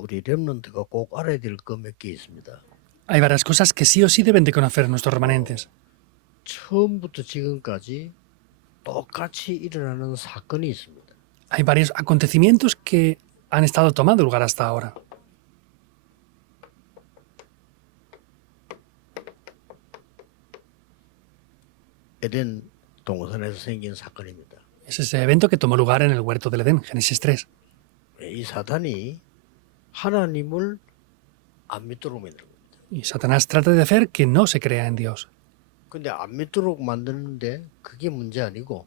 우리 렘넌트가 꼭 알아야 될 거 몇 개 있습니다. Hay varias cosas que sí o sí deben de conocer nuestros remanentes. 처음부터 지금까지 똑같이 일어나는 사건이 있습니다. Hay varios acontecimientos que han estado tomando lugar hasta ahora. 에덴 동산에서 생긴 사건입니다. Es ese evento que tomó lugar en el huerto del Edén, Génesis 3. 이 사단이 하나님을 안 믿도록 만드는 겁니다. Y Satanás trata de hacer que no se crea en Dios. 근데 안 믿도록 만드는데 그게 문제 아니고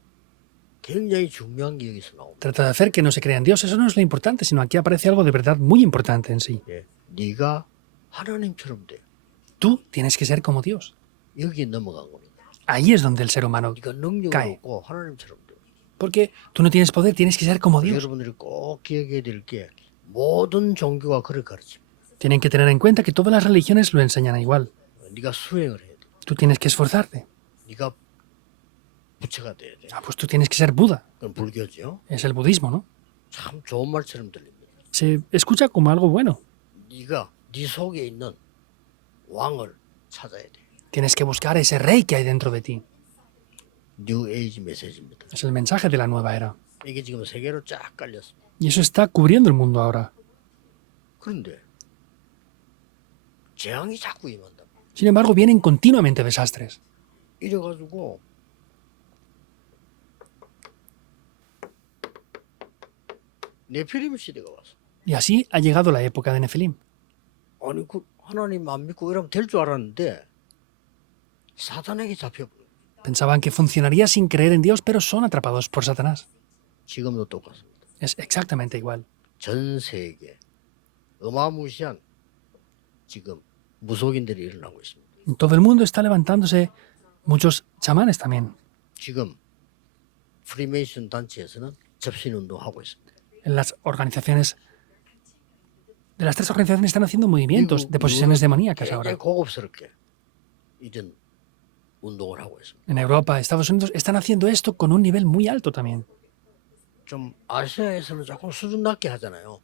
굉장히 중요한 게 여기서 나옵니다. Trata de hacer que no se crea en Dios. Eso no es lo importante, sino aquí aparece algo de verdad muy importante en sí. 예, 네가 하나님처럼 돼. Tú tienes que ser como Dios. 여기에 넘어간 겁니다. Ahí es donde el ser humano 네가 능력이 cae. 없고 하나님처럼 돼. Porque tú no tienes poder, tienes que ser como Dios. 여러분들이 꼭 기억해야 될 게 모든 종교가 그를 가르칩니다. Tienen que tener en cuenta que todas las religiones lo enseñan igual. 네가 수행을 해야 돼. Tú tienes que esforzarte. 네가 부처가 돼야 돼. Ah, pues tú tienes que ser Buda. 그건 불교죠. Es el budismo, ¿no? 참 좋은 말처럼 들립니다. Se escucha como algo bueno. 네가 네 속에 있는 왕을 찾아야 돼. Tienes que buscar ese rey que hay dentro de ti. 뉴 에이지 메시지입니다. Es el mensaje de la nueva era. 이게 지금 세계로 쫙 깔렸습니다. Y eso está cubriendo el mundo ahora. 그런데 재앙이 자꾸 임한다. Sin embargo, vienen continuamente desastres. 이래가지고 네피림 시대가 왔어. Y así ha llegado la época de Nefilim. 아니 그 하나님 안 믿고 이러면 될 줄 알았는데 사단에게 잡혀버려. Pensaban que funcionaría sin creer en Dios, pero son atrapados por Satanás. 지금도 똑같습니다. Es exactamente igual. 전 세계 어마무시한 지금 무속인들이 일어나고 있습니다. En todo el mundo está levantándose muchos chamanes también. 지금 프리메이슨 단체에서는 접신운동하고 있습니다. En las organizaciones, de las tres organizaciones están haciendo movimientos de posesiones demoníacas 굉장히 ahora. 고급스럽게 이런 운동을 하고 있습니다. En Europa, Estados Unidos están haciendo esto con un nivel muy alto también. 좀 아시아에서는 조금 수준 낮게 하잖아요.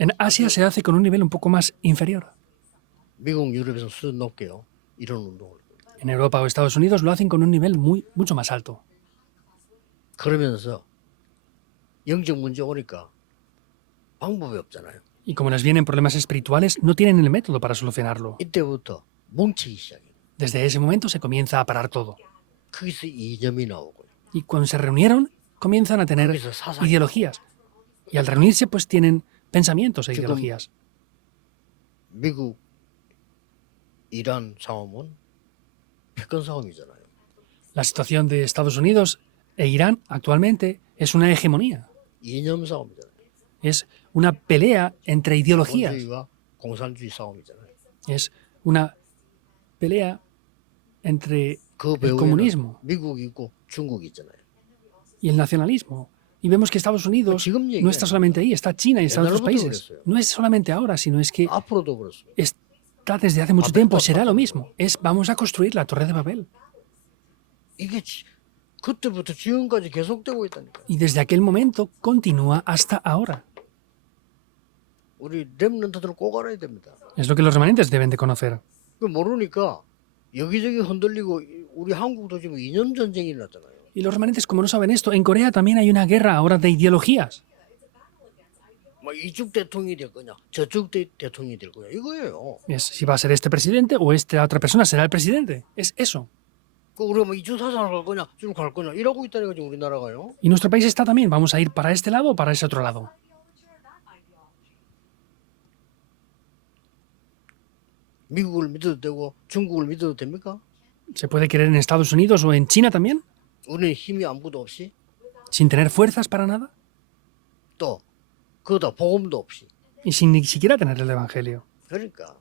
En Asia se hace con un nivel un poco más inferior. 미국, 유럽에서 수준 높게요. 이런 운동을. En Europa o Estados Unidos lo hacen con un nivel mucho más alto. 그러면서 영적 문제 오니까 방법이 없잖아요. Y como les vienen problemas espirituales, no tienen el método para solucionarlo. 이때부터 뭉치기 시작해요. Desde ese momento se comienza a parar todo. 거기서 이념이 나오고요. Y cuando se reunieron, comienzan a tener 거기서 사상이 ideologías. Y al reunirse, pues tienen pensamientos e 지금 ideologías. 미국, 이란 싸움은 패권 싸움이잖아요. La situación de Estados Unidos e Irán actualmente es una hegemonía. 이념 싸움이잖아요. Es una pelea entre ideologías. 자본주의와 공산주의 싸움이잖아요. Es una pelea entre 그 el 배후에는 comunismo 미국이 있고 중국이 있잖아요. y el nacionalismo. Y vemos que Estados Unidos 지금 no está solamente ahí, está China y están otros 옛날부터 países. 그랬어요. No es solamente ahora, sino es que 앞으로도 그렇습니다. está desde hace mucho tiempo, será lo mismo. Vamos a construir la Torre de Babel. 이게 그때부터 지금까지 계속되고 있다니까요. Y desde aquel momento continúa hasta ahora. 우리 렘넌트들은 꼭 알아야 됩니다. Es lo que los remanentes deben de conocer. 그 모르니까 여기저기 흔들리고 우리 한국도 지금 이념 전쟁이 일어났잖아요. Y los remanentes, como no saben esto, en Corea también hay una guerra ahora de ideologías. 막 이쪽 대통령이 될 거냐, 저쪽 대통령이 될 거냐 이거예요. Es si va a ser este presidente o esta otra persona será el presidente. Es eso. 그 우리가 뭐 이쪽 사상을 갈 거냐, 저쪽 갈 거냐 이러고 있다니까 지금 우리나라가요. Y nuestro país está también. Vamos a ir para este lado o para ese otro lado. 미국을 믿어도 되고 중국을 믿어도 됩니까? ¿Se puede creer en Estados Unidos o en China también? 우리는 힘이 아무것도 없이 ¿Sin tener fuerzas para nada? 또 그거다 복음도 없이. Y sin ni siquiera tener el Evangelio. 그러니까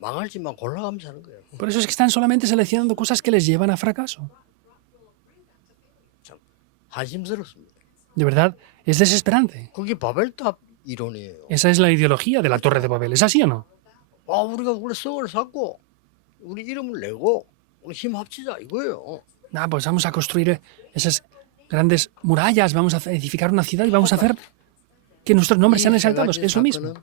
망할지만 골라가면서 하는 거예요. Por eso es que están solamente seleccionando cosas que les llevan a fracaso. 참 한심스럽습니다. De verdad, es desesperante. 그게 바벨탑 이론이에요. Esa es la ideología de la Torre de Babel. ¿Es así o no? 아 우리가 우리 성을 쌓고 우리 이름을 내고 우리 힘 합치자 이거예요. Ah, pues vamos a construir esas grandes murallas, vamos a edificar una ciudad y vamos a hacer que nuestros nombres sean exaltados. Es lo mismo. 이 세 가지 사건은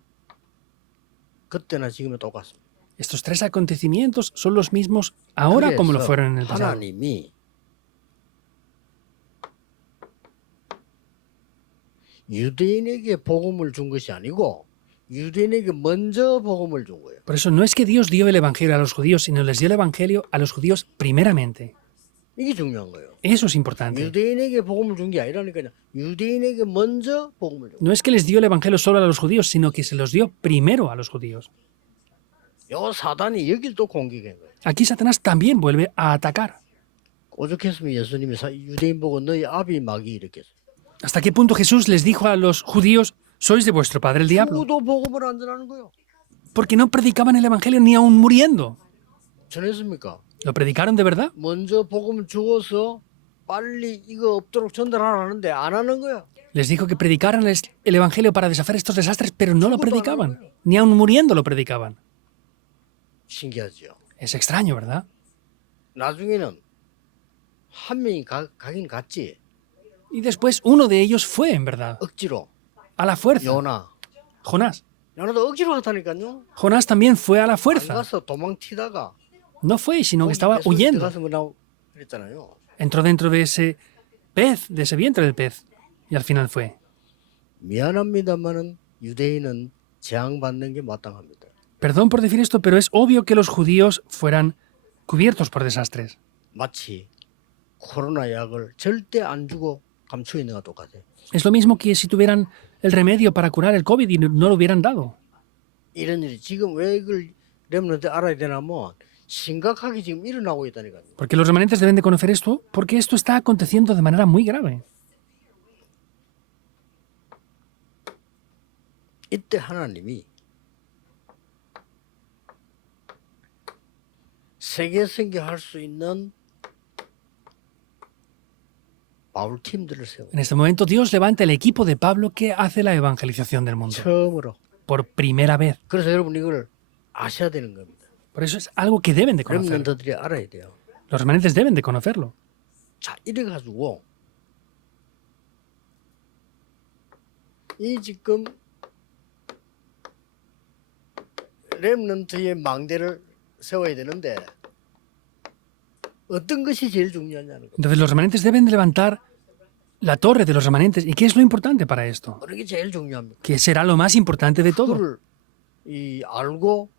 그때나 지금이 똑같습니다. Estos tres acontecimientos son los mismos ahora como lo 그래서 fueron en el pasado. 하나님이 유대인에게 복음을 준 것이 아니고 유대인에게 먼저 복음을 준 거예요. Por eso no es que Dios dio el Evangelio a los judíos, sino les dio el Evangelio a los judíos primeramente. 이게 중요한 거예요. Eso es importante. 유대인에게 복음을 준 게 아니라니까요. 유대인에게 먼저 복음을 준 거예요. No es que les dio el Evangelio solo a los judíos, sino que se los dio primero a los judíos. 요 사단이 여길 또 공격한 거예요. Aquí Satanás también vuelve a atacar. 오죽했으면 예수님이 유대인 보고 너희 아비 마귀 이렇게 했어요. ¿Hasta qué punto Jesús les dijo a los judíos, sois de vuestro padre el diablo? 누구도 복음을 안 전하는 거예요. Porque no predicaban el Evangelio ni aún muriendo. 전했습니까? ¿Lo predicaron de verdad? 먼저 복음을 주어서 빨리 이거 없도록 전달하라는데 안 하는 거야. Les dijo que predicaran el Evangelio para deshacer estos desastres, pero no lo predicaban. Ni aún muriendo lo predicaban. 신기하죠. Es extraño, ¿verdad? 나중에는 한 명이 가긴 갔지. Y después uno de ellos fue, en verdad, 억지로. a la fuerza. 요나. Jonás. 요나도 억지로 갔다니까요. Jonás también fue a la 안 fuerza. 가서 도망치다가 No fue, sino que estaba 뱃속에 huyendo. 들어가서 뭐라고 그랬잖아요. Entró dentro de ese pez, de ese vientre del pez. Y al final fue. 미안합니다만은 유대인은 재앙받는 게 마땅합니다. Perdón por decir esto, pero es obvio que los judíos fueran cubiertos por desastres. 마치 코로나 약을 절대 안 주고 감추어 있는 것과 똑같아요. Es lo mismo que si tuvieran el remedio para curar el COVID y no lo hubieran dado. 이런 일이 지금 왜 이걸 렘넌트 알아야 되냐면 심각하게 지금 일어나고 있다니까요. Porque los remanentes deben de conocer esto, porque esto está aconteciendo de manera muy grave. 이때 하나님이 세계 선교할 수 있는 바울 팀들을 세워. En este momento Dios levanta el equipo de Pablo que hace la evangelización del mundo. 처음으로. Por primera vez. 그래서 여러분 이걸 아셔야 되는 겁니다. Por eso es algo que deben de conocer. 렘넌트들이 알아야 돼요. Los remanentes deben de conocerlo. 자, 이래 가지고 이 지금 렘넌트의 망대를 세워야 되는데 어떤 것이 제일 중요하냐는 거. Entonces los remanentes deben de levantar la torre de los remanentes. ¿Y qué es lo importante para esto? 어느 게 제일 중요합니까? ¿Qué será lo más importante de todo? 그걸 이 알고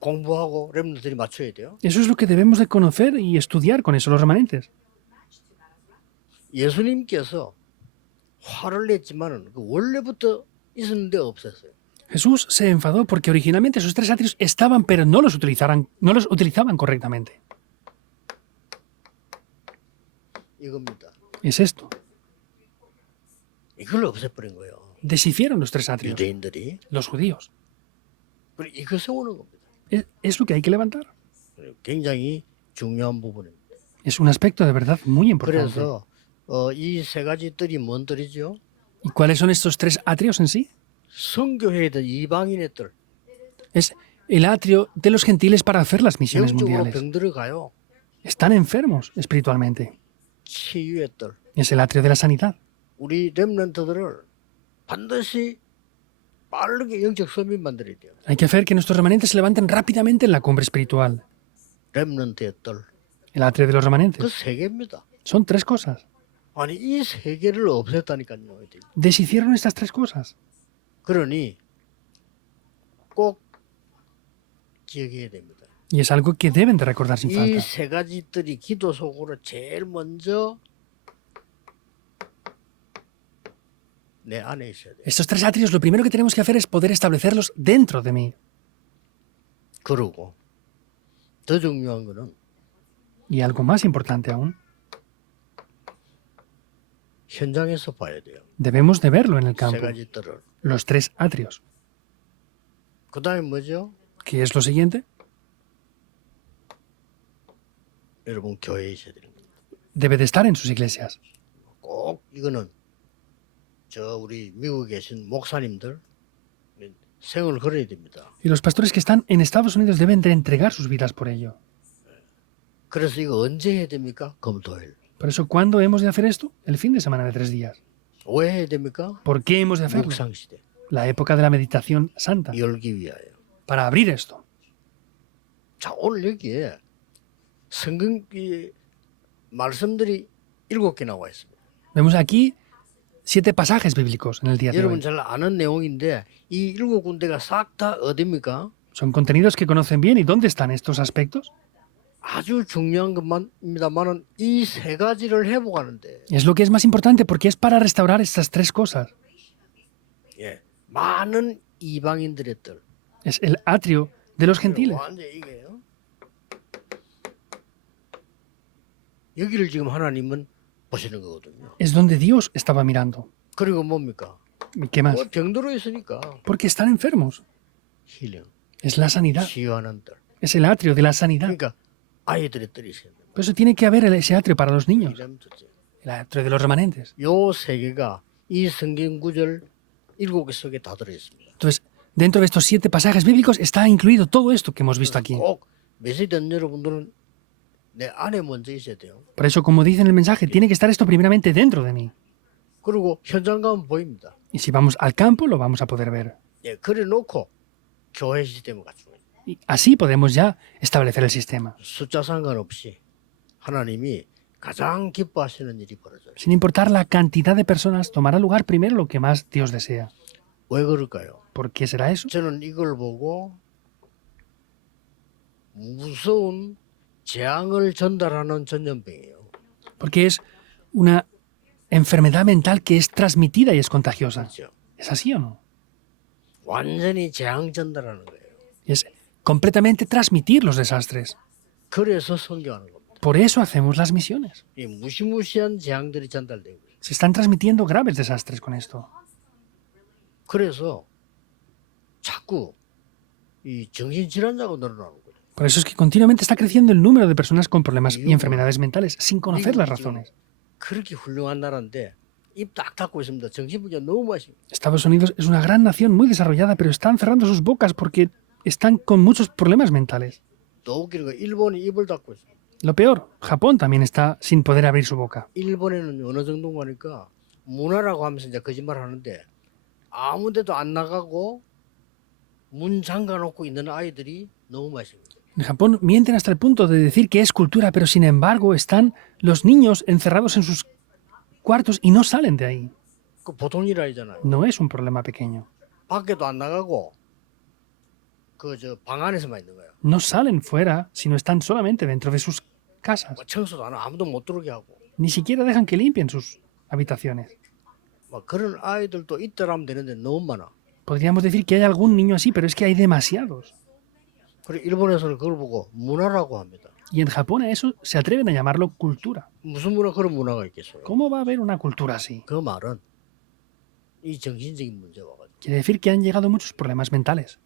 공부하고 렘넌트들이 맞춰야 돼요. Eso es lo que debemos de conocer y estudiar con eso los remanentes. 예수님께서 화를 냈지만은 그 원래부터 있었는데 없었어요. Jesús se enfadó porque originalmente esos tres atrios estaban, pero no los utilizaban correctamente. 이겁니다. Es esto. 이걸 없애버린 거예요. Deshicieron los tres atrios, 유대인들이. los judíos. 그리고 이거 세우는 겁니다. Es lo que hay que levantar. 굉장히 중요한 부분입니다. Es un aspecto de verdad muy importante. 그래서 이 세 가지 뜰이 뭔 뜰이죠? ¿Y cuáles son estos tres atrios en sí? 선교회에 대 이방인의 뜰. Es el atrio de los gentiles para hacer las misiones 영적으로 mundiales. 병들어 가요. Están enfermos espiritualmente. 치유의 뜰. Es el atrio de la sanidad. 우리 렘넌트들을 반드시 빠르게 영적 서민 만들어야 돼요. Hay que hacer que nuestros remanentes se levanten rápidamente en la cumbre espiritual. 렘넌트의 뜰. El atrio de los 그 remanentes. 세 개입니다. Son tres cosas. 아니 이 세 개를 없앴다니까요. Deshicieron estas tres cosas. 그러니 꼭 기억해야 됩니다. Y es algo que deben de recordar sin 이 falta. 세 가지 뜰이 기도 속으로 제일 먼저 내 안에 있어야 돼요. Estos tres atrios, lo primero que tenemos que hacer es poder establecerlos dentro de mí. 그러고 더 중요한 거는 Y algo más importante aún, 현장에서 봐야 돼요. debemos de verlo en el 세 campo. 가지 뜰을. Los tres atrios. 그 다음에 뭐죠? ¿Qué es lo siguiente? 여러분 교회에 있어야 됩니다. Debe de estar en sus iglesias. 꼭 이거는 저 우리 미국에 계신 목사님들 생을 걸어야 됩니다. Y los pastores que están en Estados Unidos deben de entregar sus vidas por ello. 그래서 이거 언제 해야 됩니까? 금토일. Por eso, ¿cuándo hemos de hacer esto? El fin de semana de 3 días. 왜 해야 됩니까? ¿Por qué hemos de hacerlo? 묵상시대 La época de la meditación santa. 열기 위하여. para abrir esto. 자, 오늘 여기에 성경 말씀들이 7개 나와 있습니다. Vemos aquí 7 pasajes bíblicos en el día de 여러분 hoy. 잘 아는 내용인데 이 7군데가 싹 다 어디입니까? Son contenidos que conocen bien. ¿Y dónde están estos aspectos? 아주 중요한 것만입니다만은 이 세 가지를 회복하는데 Es lo que es más importante porque es para restaurar estas 3 cosas. 예, 많은 이방인들의 뜰. Es el atrio de los gentiles. 완전 이게요. 여기를 지금 하나님은 보시는 거거든요. Es donde Dios estaba mirando. 그리고 뭡니까? ¿Qué más? 뭐 병들어 있으니까 Porque están enfermos. 힐링, Es la sanidad. 치유하는 뜰. Es el atrio de la sanidad. 그러니까 아이들의 뜰이 있어야 됩니다. Por eso tiene que haber ese atrio para los niños. 이러면 좋지. El atrio de los remanentes. 요 세 개가 이 성경 구절 7개 속에 다 들어 있습니다. Entonces, dentro de estos 7 pasajes bíblicos está incluido todo esto que hemos visto aquí. 꼭 메시지 듣는 여러분들은 내 안에 먼저 있어야 돼요. Por eso, como dice en el mensaje, tiene que estar esto primeramente dentro de mí. 그리고 현장 가면 보입니다. Y si vamos al campo, lo vamos a poder ver. 예, 그래 놓고 교회 시스템을 갖추고 Y así podemos ya establecer el sistema. 숫자 상관없이 하나님이 가장 기뻐하시는 일이 벌어져요. Sin importar la cantidad de personas, tomará lugar primero lo que más Dios desea. 왜 그럴까요? ¿Por qué será eso? 저는 이걸 보고 무서운 재앙을 전달하는 전염병이에요. Porque es una enfermedad mental que es transmitida y es contagiosa. 그렇죠? ¿Es así o no? 완전히 재앙 전달하는 거예요. Es completamente transmitir los desastres. 그래서 선교하는 겁니다. Por eso hacemos las misiones. 이 무시무시한 재앙들이 전달되고 있어요. Se están transmitiendo graves desastres con esto. 그래서 자꾸 이 정신질환자가 늘어나는 거예요. Por eso es que continuamente está creciendo el número de personas con problemas y enfermedades mentales sin conocer las razones. 그렇게 훌륭한 나라인데 입 딱 닫고 있습니다. 정신분야 너무 많이. Estados Unidos es una gran nación muy desarrollada, pero están cerrando sus bocas porque están con muchos problemas mentales. 또 웃기는 거 일본이 입을 닫고 있어요. Lo peor, Japón también está sin poder abrir su boca. 일본에는 어느 정도 가니까 문화라고 하면서 이제 거짓말 하는데 아무 데도 안 나가고 문 잠가 놓고 있는 아이들이 너무 많습니다. En Japón mienten hasta el punto de decir que es cultura, pero sin embargo están los niños encerrados en sus cuartos y no salen de ahí. 그 보통 일 아니잖아요. No es un problema pequeño. 밖에도 안 나가고 그 저 방 안에서만 있는 거예요. No salen fuera, sino están solamente dentro de sus casas. 뭐 청소도 안 하고 아무도 못 들어오게 하고 Ni siquiera dejan que limpien sus habitaciones. 막 그런 아이들도 있더라면 되는데 너무 많아. Podríamos decir que hay algún niño así, pero es que hay demasiados. 그리고 일본에서는 그걸 보고 문화라고 합니다. Y en Japón a eso se atreven a llamarlo cultura. 무슨 문화 그런 문화가 있겠어요? ¿Cómo va a haber una cultura así? 그 말은 이 정신적인 문제와 가지고 Quiere decir que han llegado muchos problemas mentales.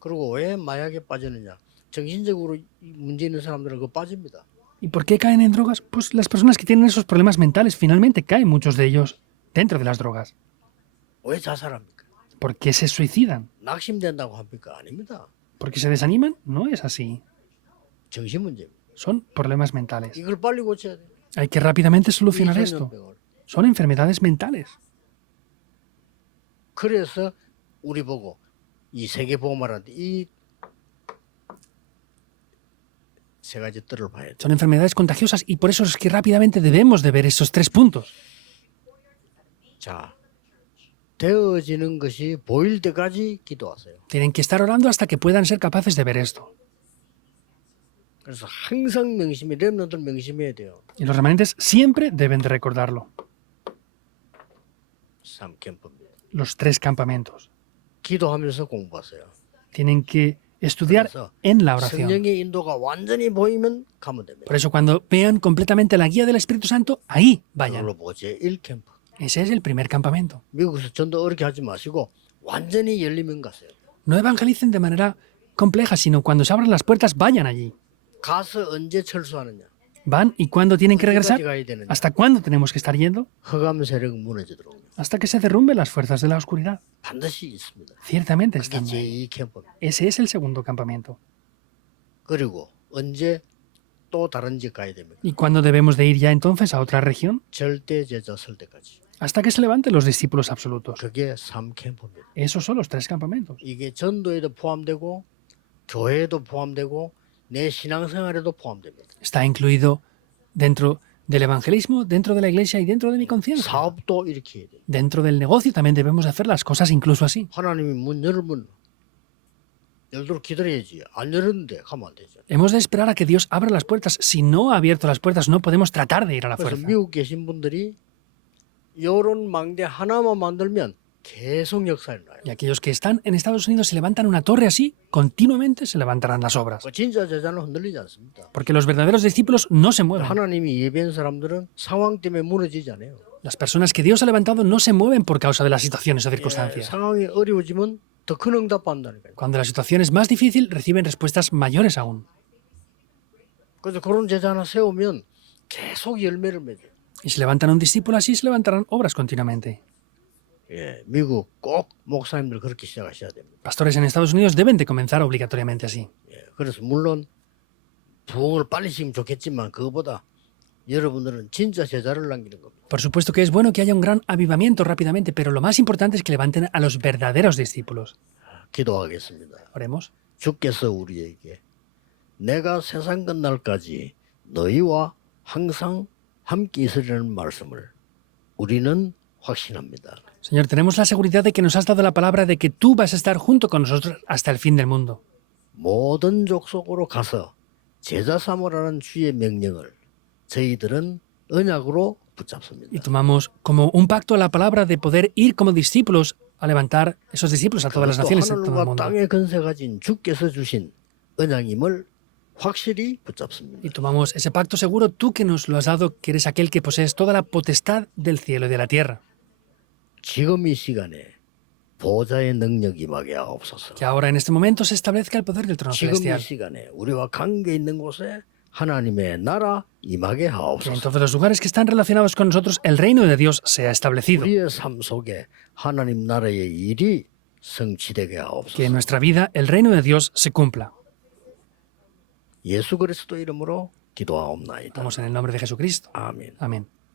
그리고 왜 마약에 빠지느냐? 정신적으로 이 문제 있는 사람들은 그거 빠집니다. ¿Y por qué caen en drogas? Pues las personas que tienen esos problemas mentales finalmente caen muchos de ellos dentro de las drogas. 왜 자살합니까? ¿Por qué se suicidan? 낙심된다고 합니까? 아닙니다. ¿Porque se desaniman? No es así. 정신 문제입니다. Son problemas mentales. 이걸 빨리 고쳐야 돼요. Hay que rápidamente 이 solucionar esto. 전염병을. Son enfermedades mentales. 그래서 우리 보고 이 세계 복음화라는데 이 세 가지 뜰을 봐야 돼. Son enfermedades contagiosas y por eso es que rápidamente debemos de ver esos 3 puntos. 자, 되어지는 것이 보일 때까지 기도하세요. Tienen que estar orando hasta que puedan ser capaces de ver esto. 그래서 항상 명심해, 렘넌트들 명심해야 돼요. Y los remanentes siempre deben de recordarlo. 3캠프입니다. Los 3 campamentos. 기도하면서 공부하세요. Tienen que estudiar 그래서 en la oración. 성령의 인도가 완전히 보이면 가면 됩니다. Por eso cuando vean completamente la guía del Espíritu Santo, ahí vayan. 그걸로 보고 제1캠프. Ese es el primer campamento. 미국에서 전도 어렵게 하지 마시고 완전히 열리면 가세요. No evangelicen de manera compleja, sino cuando se abran las puertas, vayan allí. 가서 언제 철수하느냐? Van y cuándo tienen que regresar. 언제까지 가야 되느냐? ¿Hasta cuándo tenemos que estar yendo? 흑암 세력은 무너지도록 Hasta que se derrumben las fuerzas de la oscuridad. 반드시 있습니다. Ciertamente 그게 están ahí. 제2캠프입니다. Ese es el segundo campamento. 그리고 언제 또 다른 집 가야 됩니까? ¿Y cuándo debemos de ir ya entonces a otra región? 절대 제자 설 때까지. Hasta que se levanten los discípulos absolutos. 그게 3캠프입니다. Esos son los 3 campamentos. 이게 전도에도 포함되고 교회에도 포함되고 내 신앙생활에도 포함됩니다. Está incluido dentro del evangelismo, dentro de la iglesia y dentro de mi conciencia. 사업도 이렇게 해야 돼요. Dentro del negocio también debemos hacer las cosas incluso así. 하나님이 문 열면 열도록 기다려야지. 안 열었는데 가면 안 되죠. Hemos de esperar a que Dios abra las puertas. Si no ha abierto las puertas, no podemos tratar de ir a la 그래서 fuerza. 미국 계신 분들이 이런 망대 하나만 만들면 계속 역사에 나요. Y aquellos que están en Estados Unidos se levantan una torre así, continuamente se levantarán las obras. 그 진짜 제자는 흔들리지 않습니다. Porque los verdaderos discípulos no se mueven. 하나님이 예배한 사람들은 상황 때문에 무너지지 않아요. Las personas que Dios ha levantado no se mueven por causa de las situaciones o 예, circunstancias. 상황이 어려워지면 더 큰 응답받는다니까요. Cuando la situación es más difícil, reciben respuestas mayores aún. 그래서 그런 제자 하나 세우면 계속 열매를 맺어요. Y si levantan a un discípulo así, se levantarán obras continuamente. 예, 미국 꼭 목사님들 그렇게 시작하셔야 됩니다. Pastores en Estados Unidos deben de comenzar obligatoriamente así. 예, 그래서 물론 부흥을 빨리 지면 좋겠지만 그거보다 여러분들은 진짜 제자를 남기는 겁니다. Por supuesto que es bueno que haya un gran avivamiento rápidamente, pero lo más importante es que levanten a los verdaderos discípulos. 기도하겠습니다. Oremos. 주께서 우리에게 내가 세상 끝날까지 너희와 항상 함께 있으리라는 말씀을 우리는 확신합니다. Señor, tenemos la seguridad de que nos has dado la palabra de que tú vas a estar junto con nosotros hasta el fin del mundo. 모든 족속으로 가서 제자 삼으라는 주의 명령을 저희들은 언약으로 붙잡습니다. Y tomamos como un pacto la palabra de poder ir como discípulos a levantar esos discípulos a todas las 그것도 naciones de todo el 하늘과 mundo. 땅의 근세 가진 주께서 주신 언약임을 확실히 붙잡습니다. Y tomamos ese pacto seguro, tú que nos lo has dado, que eres aquel que posees toda la potestad del cielo y de la tierra. 지금 이 시간에 보좌의 능력이 임하게 하옵소서. Que ahora en este momento se establezca el poder del trono 지금 이 celestial. 시간에 우리와 관계 있는 곳에 하나님의 나라 임하게 Que en 하옵소서. todos los lugares que están relacionados con nosotros el reino de Dios sea establecido. 우리의 삶 속에 하나님 나라의 일이 성취되게 Que en 하옵소서. nuestra vida el reino de Dios se cumpla. 예수 그리스도 이름으로 기도하옵나이다. Vamos en el nombre de Jesucristo. 아멘. Amén.